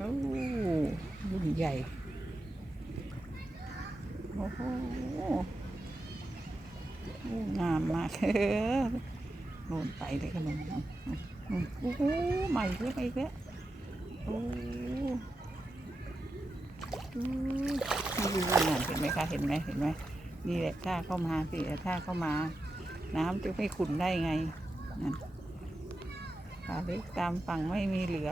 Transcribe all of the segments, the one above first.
โอ้รุ่นใหญ่ โอ้โหงามมากเออโน่นไปเลยขนมอืมโอ้โหใหม่เยอะไปเยอะโอ้ดูนี่ดูงานเห็นไหมคะ เห็นไหมเห็นไหมนี่แหละถ้าเข้ามาสิถ้าเข้ามา น้ำจะไม่ขุ่นได้ไงนั่นปลาเล็กตามฝั่งไม่มีเหลือ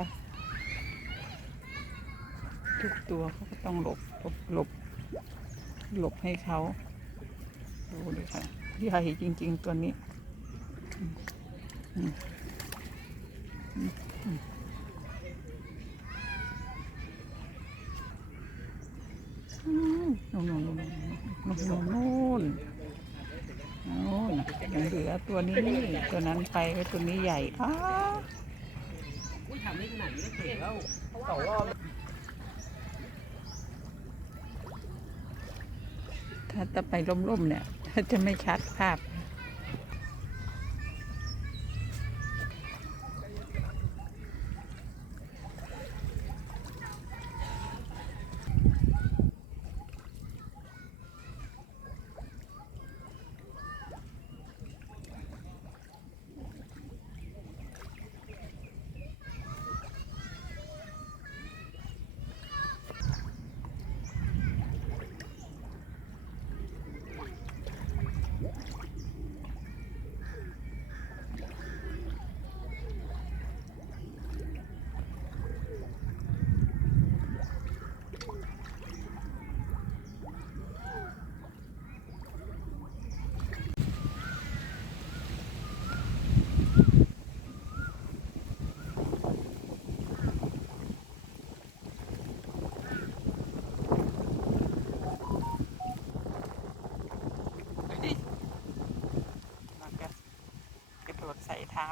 ทุกตัวเขาก็ต้องหลบหลบหลบหลบให้เขาดูดิค่ะใหญ่จริง ๆ ตัวนี้นู่นนู่นนู่นนู่นนู่นยังเหลือตัวนี้ตัวนั้นไปก็ตัวนี้ใหญ่อ้าทำได้ขนาดนี้เก่งแล้วสองรอบ ถ้าไปล่มๆเนี่ย จะไม่ชัดภาพ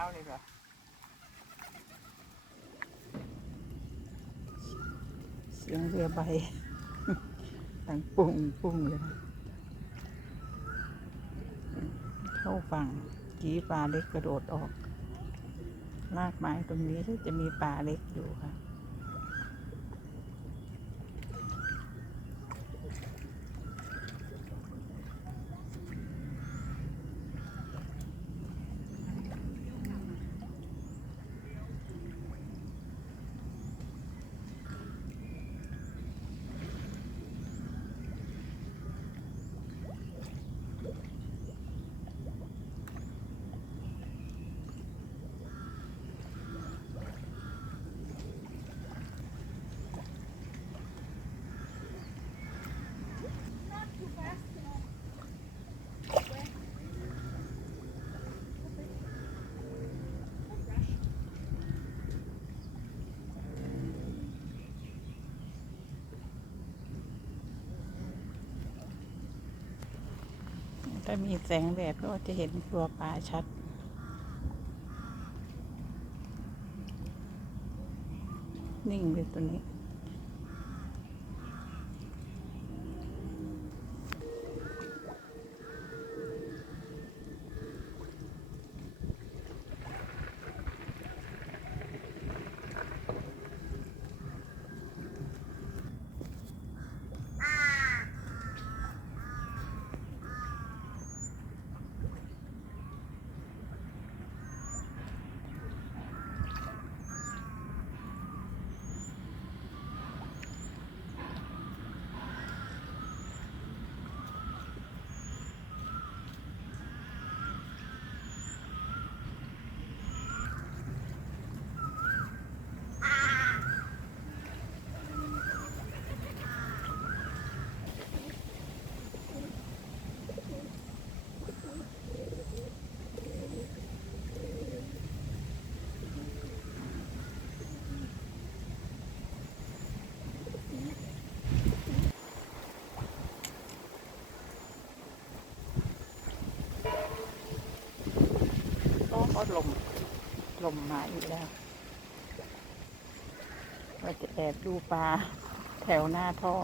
เท้าเลยเหรอเสียงเรือใบต่างปุ่งปุ่งเลยเข้าฝั่งกีปลาเล็กกระโดดออก ลากไม้ตรงนี้จะมีปลาเล็กอยู่ค่ะามีแสงแดดก็จะเห็นตัวปลาชัด นิ่งเลยตัวนี้ ก็ก็ลมลมมาอีกแล้วว่าจะแอบดูปลาแถวหน้าท่อ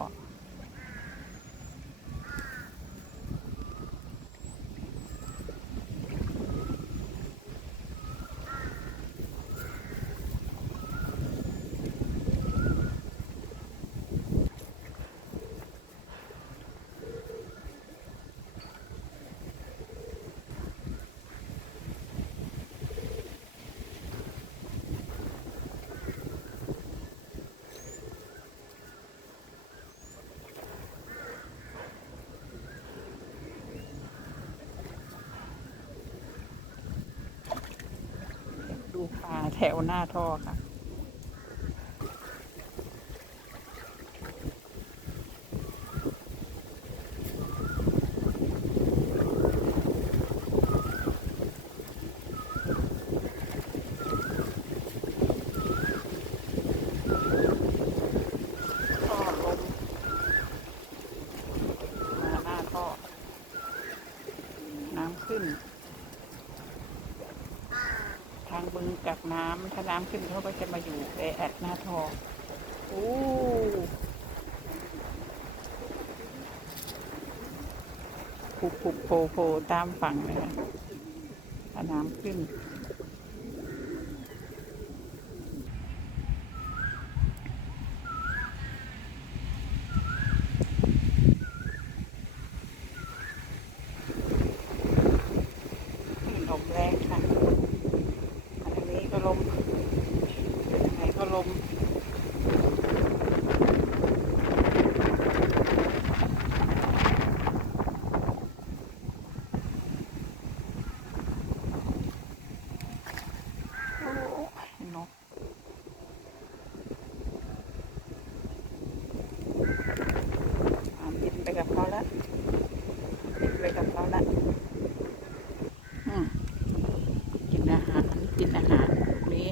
ถวหน้าท่อค่ะ ท่อลมมาหน้าท่อ น้ำขึ้น ทากน้ำถ้าน้ำขึ้นเขาก็จะมาอยู่แออัดหน้าทอโอ้ผุบผุบโผล่ตามฝั่งเลยค่ะถ้าน้ำขึ้น คลื่นลมแรงค่ะ อันนี้ก็ลมอันไหนก็ลม โอ้ยนกอ่าบินไปกับเขาแล้วบินไปกับเขาแล้วอืม กินอาหาร กินอาหารพวกนี้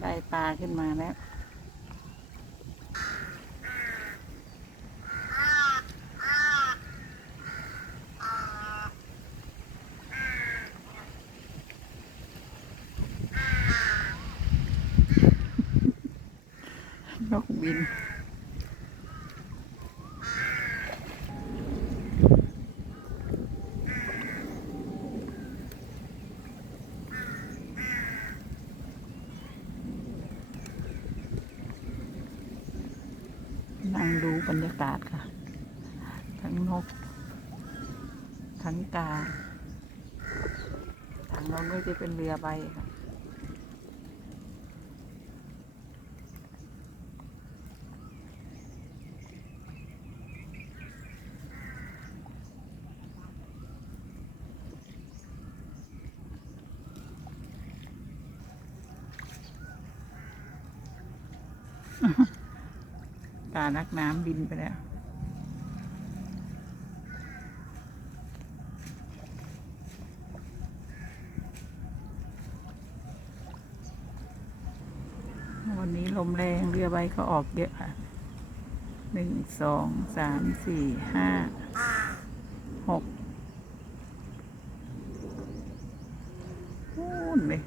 ได้ปลา ขึ้นมาแล้ว นกบิน นั่งดูบรรยากาศค่ะ ทั้งนก ทั้งกาทางโน้นก็ จะเป็นเรือใบค่ะกานักน้ำบินไปแล้ว วันนี้ลม แรงเรือใบก็ออกเยอะค่ะหนึ่งสองสามสี่ห้าหกนู่นเลย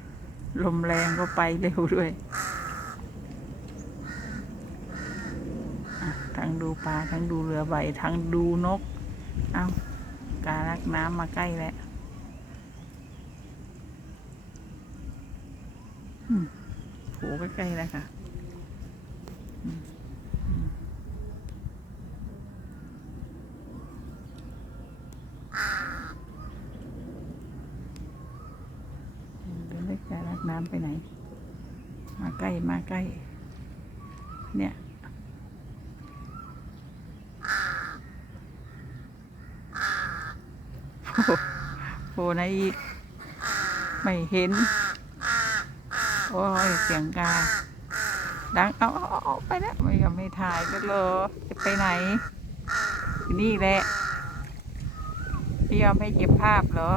ลมแรงก็ไปเร็วด้วยทั้งดูปลาทั้งดูเรือใบทั้งดูนก เอากาลักน้ำมาใกล้แล้วอืมโหใกล้ๆแล้วค่ะ เดี๋ยวเล็กกาลักน้ำไปไหน มาใกล้มาใกล้ เนี่ยโอ้โหโผล่ไหนอีก ไม่เห็น โอ้ย เสียงกา ดังเอาเอาเอาไปแล้วไม่ยอมไม่ถ่ายกันเลยจะไปไหนนี่แหละพี่ยอมให้เก็บภาพเหรอ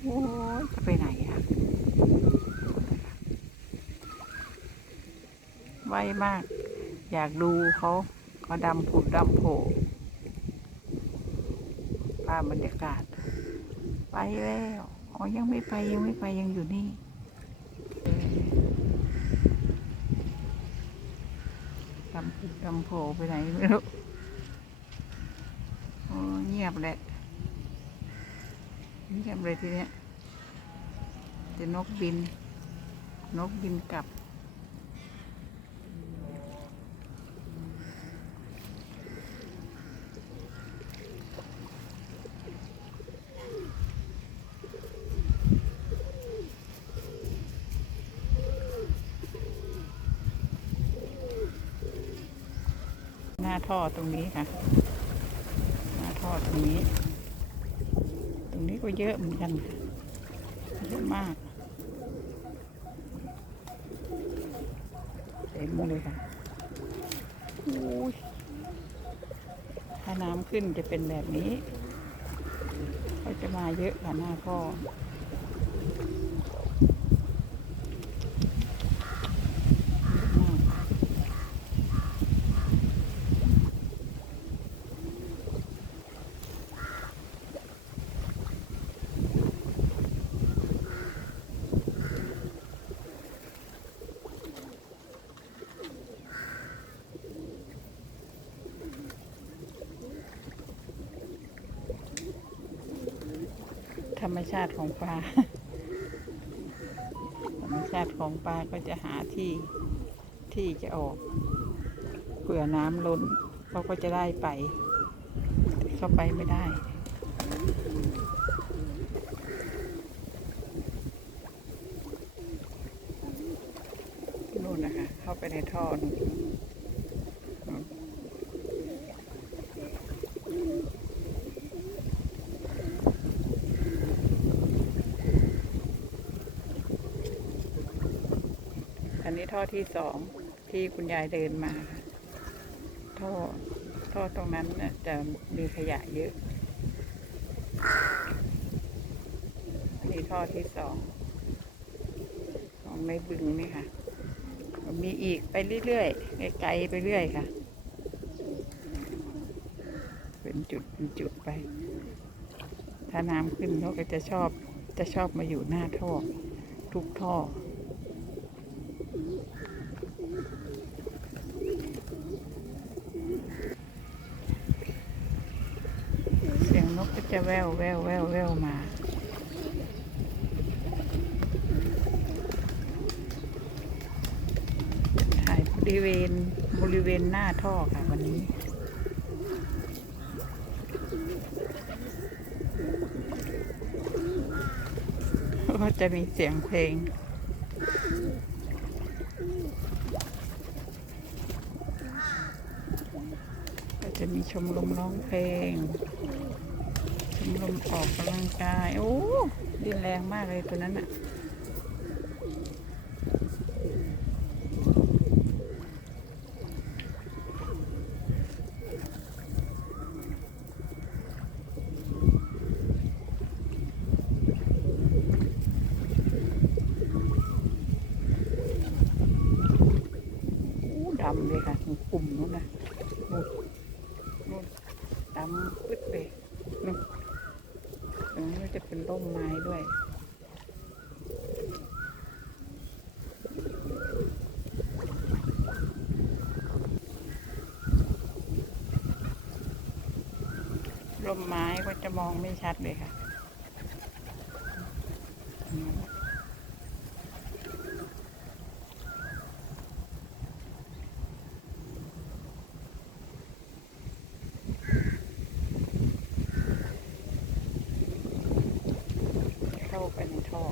โอ้จะไปไหนอะไวมาก อยากดูเขาเขาดำผุดดำโผล่ภาพบรรยากาศ ไปแล้ว อ๋อ ยังไม่ไปยังไม่ไปยังอยู่นี่เออด ลำโพงไปไหนไม่รู้โอ้เงียบแหละเงียบเลยทีเนี้ยจะนกบิน นกบินกลับาท่อตรงนี้ค่ะ หน้าท่อตรงนี้ ตรงนี้ก็เยอะเหมือนกันเยอะมากเต็มเลยค่ะอ้ยถ้าน้ำขึ้นจะเป็นแบบนี้ ก็จะมาเยอะค่ะหน้าท่อ รรมชาติของปลา ธรรมชาติของปลาก็จะหาที่ที่จะออกเผื่อน้ำล้นเขาก็จะได้ไปเขาไปไม่ได้นู่นนะคะ เข้าไปในท่อนู่นนู่น ท่อที่สองที่คุณยายเดินมา ท่อท่อตรงนั้นจะมีขยะเยอะอันนี้ท่อที่สองของในบึงนี่ค่ะ มีอีกไปเรื่อยๆไกลๆไปเรื่อยค่ะ เป็นจุดเป็นจุดไป ถ้าน้ำขึ้นเขาก็จะชอบจะชอบมาอยู่หน้าท่อ ทุกท่อ เสียงนกก็จะ แววแววแววแววมา ถ่ายบริเวณบริเวณหน้าท่อค่ะวันนี้ก็จะมีเสียงเพลงก็จะมีชมรมร้องเพลง ลมรมออกกำลังกาย โอ้ดินแรงมากเลยตัวนั้นอะ อู้ดำเลยค่ะตรงกลุ่มนู้นนะนู่นนู่นดำปึ๊ดเลยนู่นตรงนี้ก็จะเป็นร่มไม้ด้วย ร่มไม้ก็จะมองไม่ชัดเลยค่ะ เข้าไปในท่อ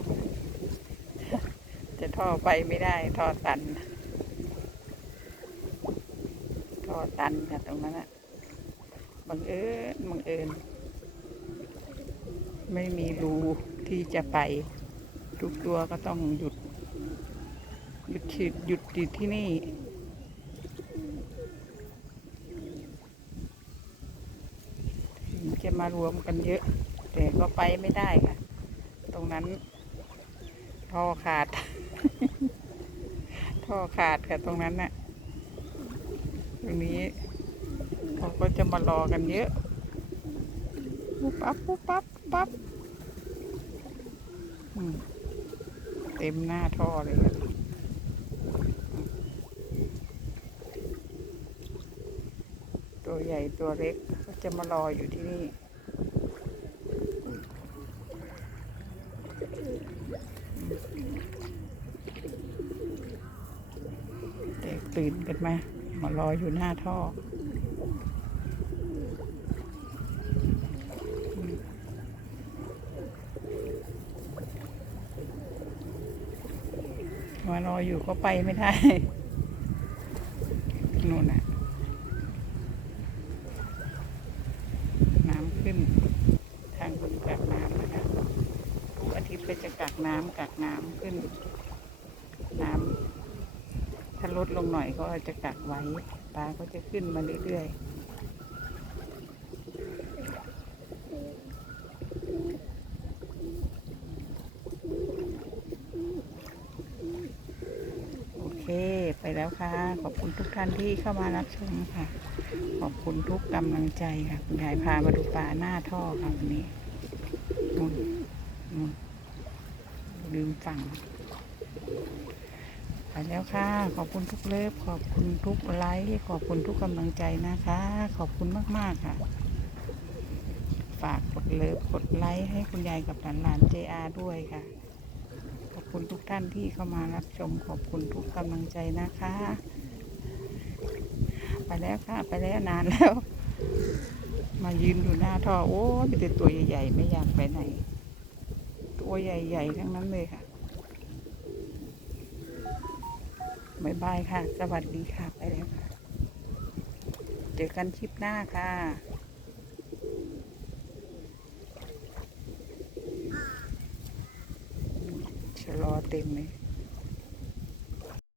จะท่อไปไม่ได้ ท่อตัน ท่อตันค่ะตรงนั้นอะ บังเอิญบังเอิญไม่มีรูที่จะไป ทุกตัวก็ต้องหยุด หยุดฉีดหยุดอยู่ที่นี่ จะมารวมกันเยอะ แต่ก็ไปไม่ได้ค่ะ ตรงนั้นท่อขาด ท่อขาดค่ะตรงนั้นน่ะ ตรงนี้ ก็จะมารอกันเยอะปุ๊บปั๊บปุ๊บปั๊บปั๊บเต็มหน้าท่อเลยค่ะตัวใหญ่ตัวเล็กก็จะมารออยู่ที่นี่แตกตื่นกันมามารออยู่หน้าท่อ มารออยู่ก็ไปไม่ได้นู่นน่ะ น้ำขึ้น ทางคุณกักน้ำนะคะทุกอาทิตย์ก็จะกักน้ำกักน้ำขึ้น น้ำทะเลลดลงหน่อยก็จะกักไว้ปลาก็จะขึ้นมาเรื่อยๆ โอเค ไปแล้วค่ะ ขอบคุณทุกท่านที่เข้ามารับชมค่ะ ขอบคุณทุกกำลังใจค่ะ คุณยายพามาดูปลาหน้าท่อค่ะวันนี้นู่นนู่นลืมฝั่งไปแล้วค่ะ ขอบคุณทุกเลิฟขอบคุณทุกไลค์ขอบคุณทุกกำลังใจนะคะ ขอบคุณมากๆค่ะ ฝากกดเลิฟกดไลค์ให้คุณยายกับหลานๆ JR ด้วยค่ะ คุณทุกท่านที่เข้ามารับชมขอบคุณทุกกำลังใจนะคะ ไปแล้วค่ะ ไปแล้วนานแล้ว มายืนอยู่หน้าท่อโอ้ยมีแต่ตัวใหญ่ๆไม่อยากไปไหน ตัวใหญ่ๆทั้งนั้นเลยค่ะบายบายค่ะ สวัสดีค่ะ ไปแล้วค่ะ เจอกันคลิปหน้าค่ะ ชะลอเต็มเลย